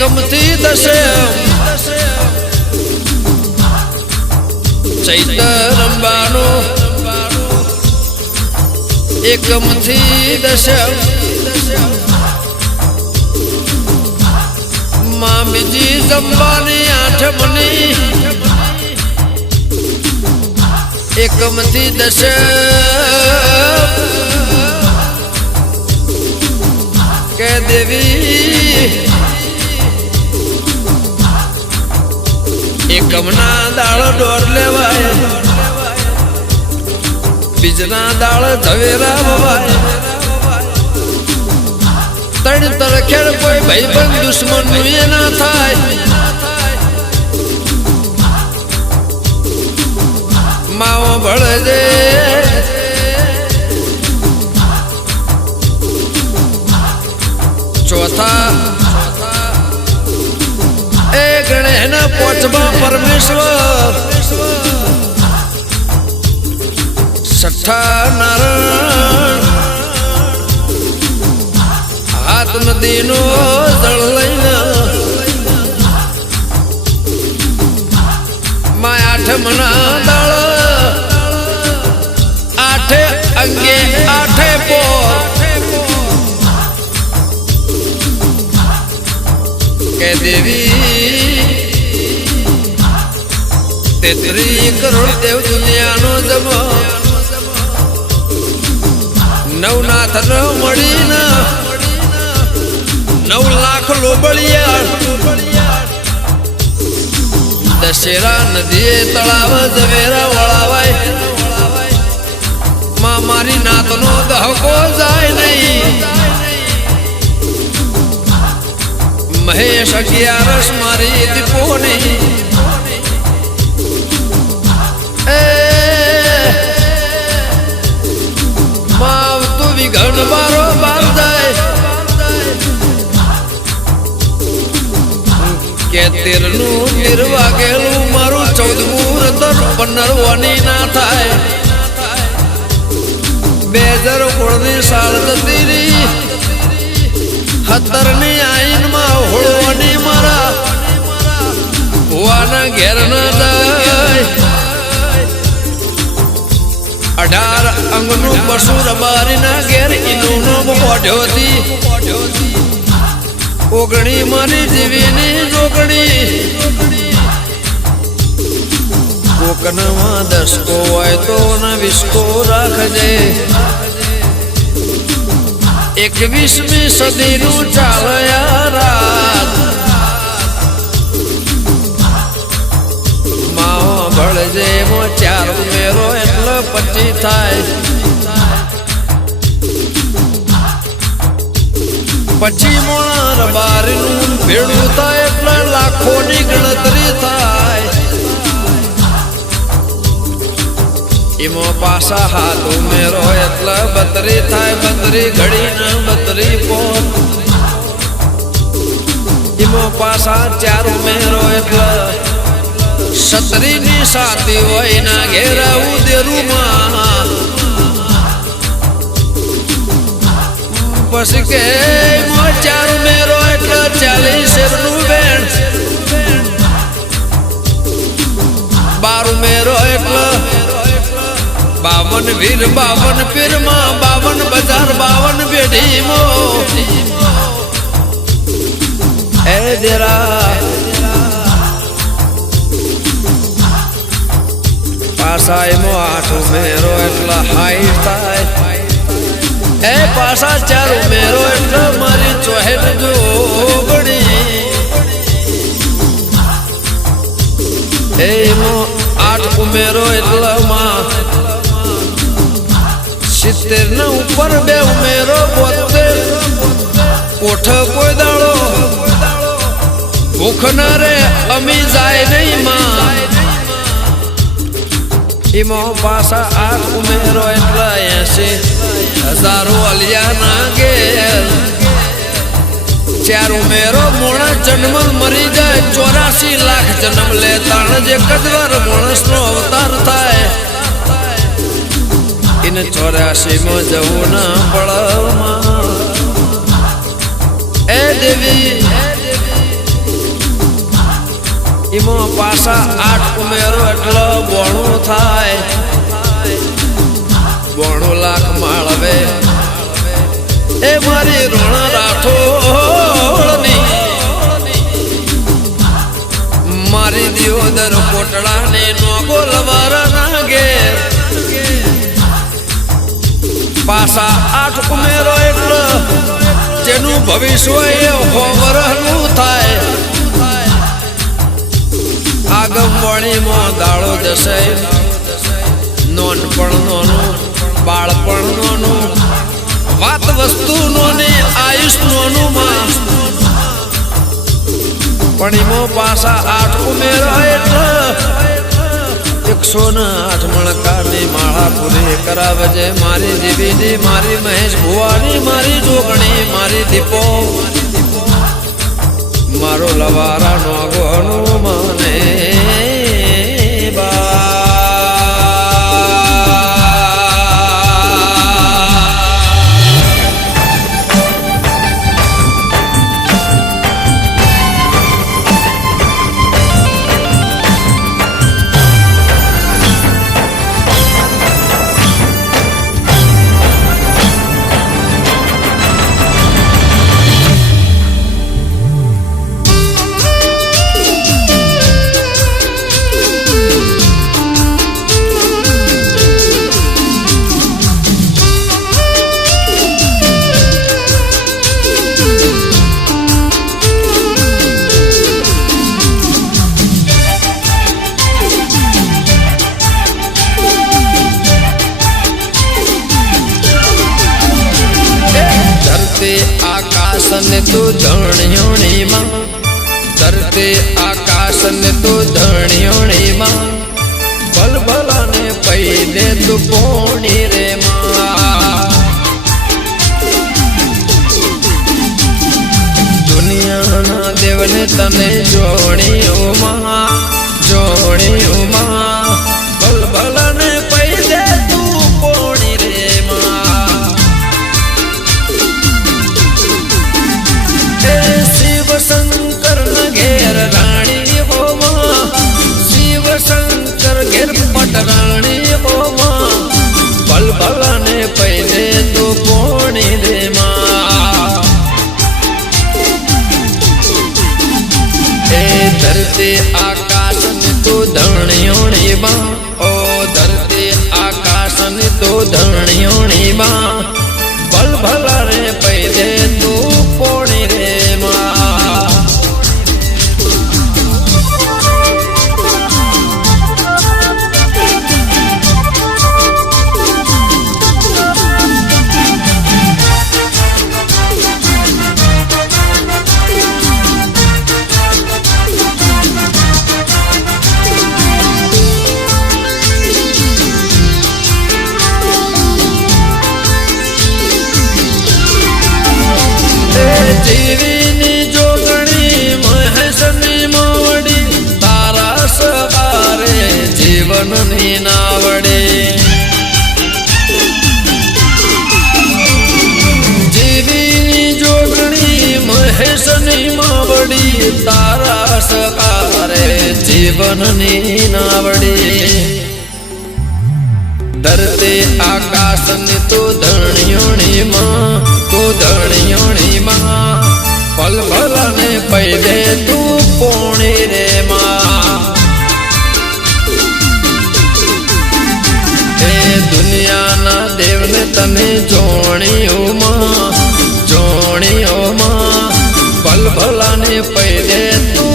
એકમથી દશમ ચૈત્ર રંબાનો એકમથી દશમ માં બીજી જંબાની આઠમની એકમથી દશમ કે દેવી એકમના દાળ ડોર લેવાય બીજના દાળ ઝવેરા વવાય ત્રણ તરખેડ કોઈ ભાઈબંધ દુશ્મન નું એ ના થાય માવો ભળજે ચોથા એ ગણેન પોચમાં પરમેશ્વર છઠ્ઠા નારાયણ હાથ નદીનો જળ લઈને માં આઠમના દળ આઠે અંગે આઠે પોર કે દેવી 33 કરોડ દેવ દુનિયાનો જમો નવનાથ ન મળીને 9 લાખ લોબળિયા દશેરા નદીએ તળાવ ઝવેરા વળાવાય માં મારી નાતનો દહકો જાય નહીં મહેશ 11 મારી દીપોની માવ તું વિઘન બારો બાર જાય કે 13 નું નિર્વાગેલું મારું 14મું રતર 15 ના થાય 2016 સાલ જતી રહી 17 ની આઈનમાં હોળવાની મારા ભુવાના ઘેર ના જાય 18 અંગનું પશુ રબારીના ઘેર ઈનો મોઢ્યો હતી ઓગણી મારી જીવીની જોગણી કોકનમાં દસકો હોય તો ના વિસ્કો રાખજે 21મી સદીનું ચાલયા રાત માવો ભળજે મો 4 ઉમેરો એટલે 25 થાય પછી મોણા રબારીનું ભેળું થાય એટલે લાખોની ગણતરી થાય એમાં પાછા હાથ ઉમેરો એટલે 32 થાય 32 ઘડીને 32 પોર એમાં પાછા 4 ઉમેરો એટલે 17 ની સાથી હોય ના ઘેરા ઉદેરુમાં પછી કે 4 ઉમેરો એટલે 40 શેરનું બેન 12 ઉમેરો એટલે 52 વીર 52 પીરમાં 52 બજાર 52 પેઢીમાં એ દેરા પાછા એમાં 8 ઉમેરો એટલે 60 થાય એ પાછા 4 ઉમેરો એટલે મારી 64 જોગણી એમાં 8 ઉમેરો એટલે માં 70 ના ઉપર 2 ઉમેરો 72 કોઠ કોઈ દાડો ભૂખ ના રે અમી જાય નહીં માં એમાં પાછા 8 ઉમેરો એટલે 80,000 અલિયા ના ઘેર 4 ઉમેરો મોણા જન્મ મરી જાય 84 લાખ જન્મ લે તાણ જે કદવાર માણસનો અવતાર થાય એને 84 માં જવું ના પડમાં એ દેવી એમાં પાછા 8 ઉમેરો એટલે 92 થાય 92 લાખ માળવે એ મારી ઋણ રાઠોડની મારી દિયોદર કોટડાને નો ગોલવારના ઘેર પાછા 8 ઉમેરો એટલે જેનું ભવિષ્ય એ હોવરનું થાય આગમવાણીમાં દાડો જશે નોનપણનોનું બાળપણનોનું વાત વસ્તુનો ને આયુષનોનું માં પણ એમાં પાછા 8 ઉમેરો એટલે 108 મણકાની માળા પૂરી કરાવજે મારી દીવીની મારી મહેશ ભુવાની મારી જોગણી મારી દીપો મારો લવારા નો ગોનું મને આકાશને તો ધણિયોણીમાં ધરતે આકાશને તો ધણિયોણીમાં ભલભલાને પૈને તો કોણી રે માં દુનિયાના દેવને તને જોણીઓમાં ભલભલાને પૈને તું કોણી રે માં શંકર ઘેર રાણી હોમાં શિવ શંકર ઘેર પટરાણી હોમાં ભલભલાને પૈને તો કોણી રે માં એ ધરતી આકાશને તો ધણિયોણીમાં ઓ ધરતી આકાશને તો ધણિયોણીમાં ભલભલાને પૈને તો કોણી રે માં જીવીની જોગણી મહેશની મોવડી તારા સવારે જીવનની નાવડે જીવીની જોગણી મહેશની મોવડી તારા સવારે જીવનની નાવડી ધરતે આકાશને તો ધણિયોણીમાં ભલભલાને પૈને તું કોણી રે માં એ દુનિયાના દેવને તને જોણીઓમાં ભલભલાને પૈને તું